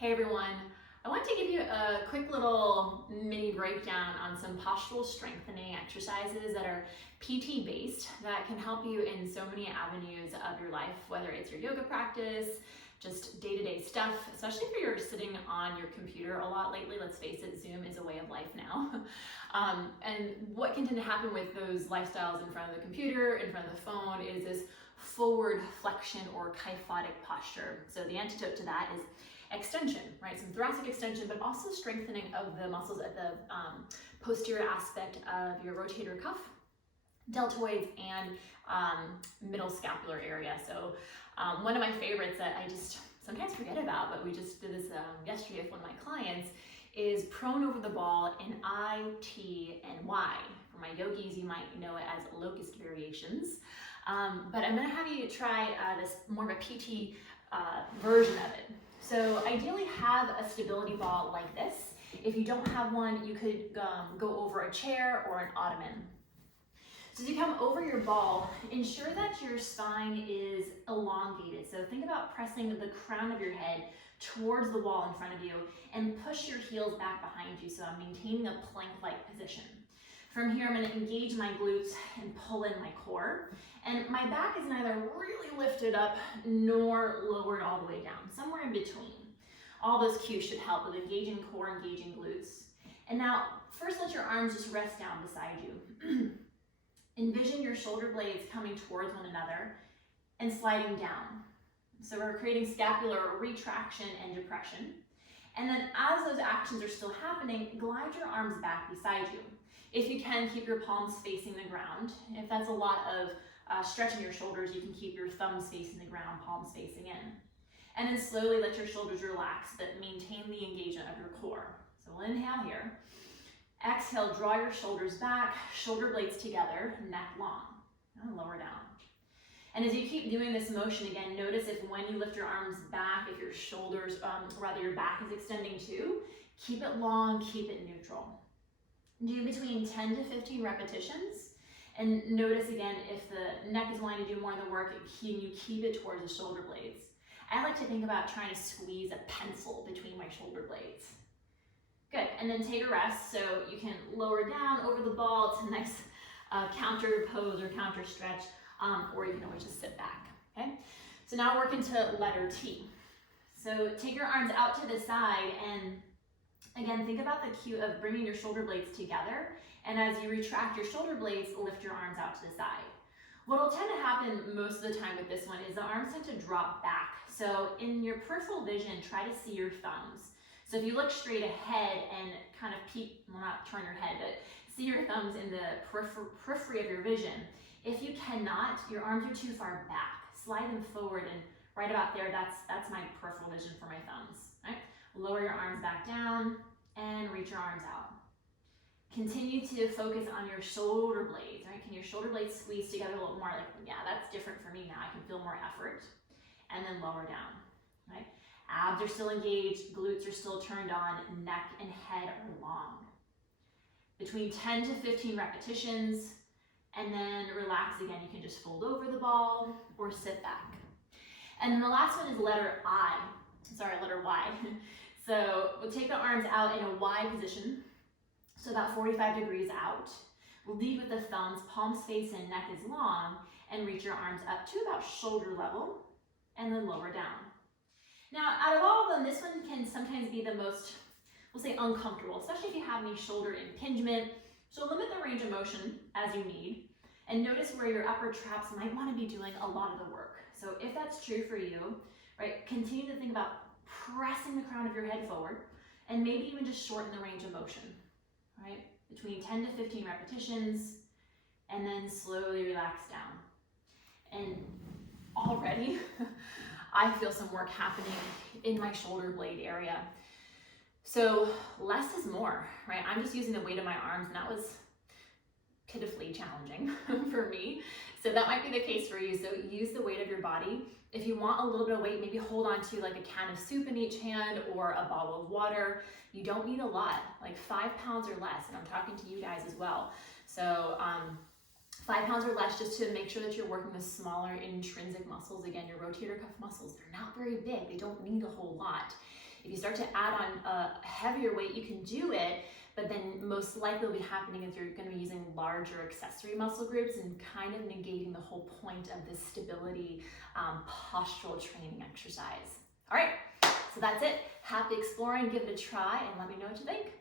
Hey everyone, I want to give you a quick little mini breakdown on some postural strengthening exercises that are PT based that can help you in so many avenues of your life, whether it's your yoga practice, just day-to-day stuff, especially if you're sitting on your computer a lot lately. Let's face it, Zoom is a way of life now. And what can tend to happen with those lifestyles in front of the computer, in front of the phone, is this forward flexion or kyphotic posture. So the antidote to that is extension, right? Some thoracic extension, but also strengthening of the muscles at the posterior aspect of your rotator cuff, deltoids, and middle scapular area. So one of my favorites that I just sometimes forget about, but we just did this yesterday with one of my clients, is prone over the ball in I, T, and Y. For my yogis, you might know it as locust variations. But I'm gonna have you try this more of a PT version of it. So ideally have a stability ball like this. If you don't have one, you could go over a chair or an ottoman. So as you come over your ball, ensure that your spine is elongated. So think about pressing the crown of your head towards the wall in front of you and push your heels back behind you. So I'm maintaining a plank-like position. From here, I'm going to engage my glutes and pull in my core. And my back is neither really lifted up nor lowered all the way down, somewhere in between. All those cues should help with engaging core, engaging glutes. And now, first let your arms just rest down beside you. Envision your shoulder blades coming towards one another and sliding down. So we're creating scapular retraction and depression. And then as those actions are still happening, glide your arms back beside you. If you can, keep your palms facing the ground. If that's a lot of stretching your shoulders, you can keep your thumbs facing the ground, palms facing in. And then slowly let your shoulders relax, but maintain the engagement of your core. So we'll inhale here. Exhale, draw your shoulders back, shoulder blades together, neck long, and lower down. And as you keep doing this motion again, notice if when you lift your arms back, if your shoulders, rather your back is extending too, keep it long, keep it neutral. Do between 10 to 15 repetitions, and notice again if the neck is wanting to do more of the work, can you keep it towards the shoulder blades? I like to think about trying to squeeze a pencil between my shoulder blades. Good, and then take a rest, so you can lower down over the ball. It's a nice counter pose or counter stretch, or you can always just sit back, okay? So now work into letter T. So take your arms out to the side, and again, think about the cue of bringing your shoulder blades together, and as you retract your shoulder blades, lift your arms out to the side. What will tend to happen most of the time with this one is the arms tend to drop back. So in your peripheral vision, try to see your thumbs. So if you look straight ahead and kind of peek, well, not turn your head, but see your thumbs in the periphery of your vision. If you cannot, your arms are too far back. Slide them forward, and right about there, that's my peripheral vision for my thumbs, right? Lower your arms back down and reach your arms out. Continue to focus on your shoulder blades, right? Can your shoulder blades squeeze together a little more? Like, yeah, that's different for me now. I can feel more effort. And then lower down, right? Abs are still engaged, glutes are still turned on, neck and head are long. Between 10 to 15 repetitions, and then relax again. You can just fold over the ball or sit back. And then the last one is letter Y. So we'll take the arms out in a Y position, so about 45 degrees out. We'll lead with the thumbs, palms face in, neck is long, and reach your arms up to about shoulder level, and then lower down. Now, out of all of them, this one can sometimes be the most, we'll say, uncomfortable, especially if you have any shoulder impingement. So limit the range of motion as you need, and notice where your upper traps might want to be doing a lot of the work. So if that's true for you, right, continue to think about pressing the crown of your head forward, and maybe even just shorten the range of motion, right? Between 10 to 15 repetitions, and then slowly relax down. And already, I feel some work happening in my shoulder blade area. So less is more, right? I'm just using the weight of my arms, and that was pitifully challenging for me. So that might be the case for you. So use the weight of your body. If you want a little bit of weight, maybe hold on to like a can of soup in each hand or a bottle of water. You don't need a lot, like 5 pounds or less. And I'm talking to you guys as well. So 5 pounds or less, just to make sure that you're working with smaller intrinsic muscles. Again, your rotator cuff muscles, they're not very big. They don't need a whole lot. If you start to add on a heavier weight, you can do it, but then most likely will be happening is you're going to be using larger accessory muscle groups and kind of negating the whole point of this stability postural training exercise. All right, so that's it. Happy exploring, give it a try, and let me know what you think.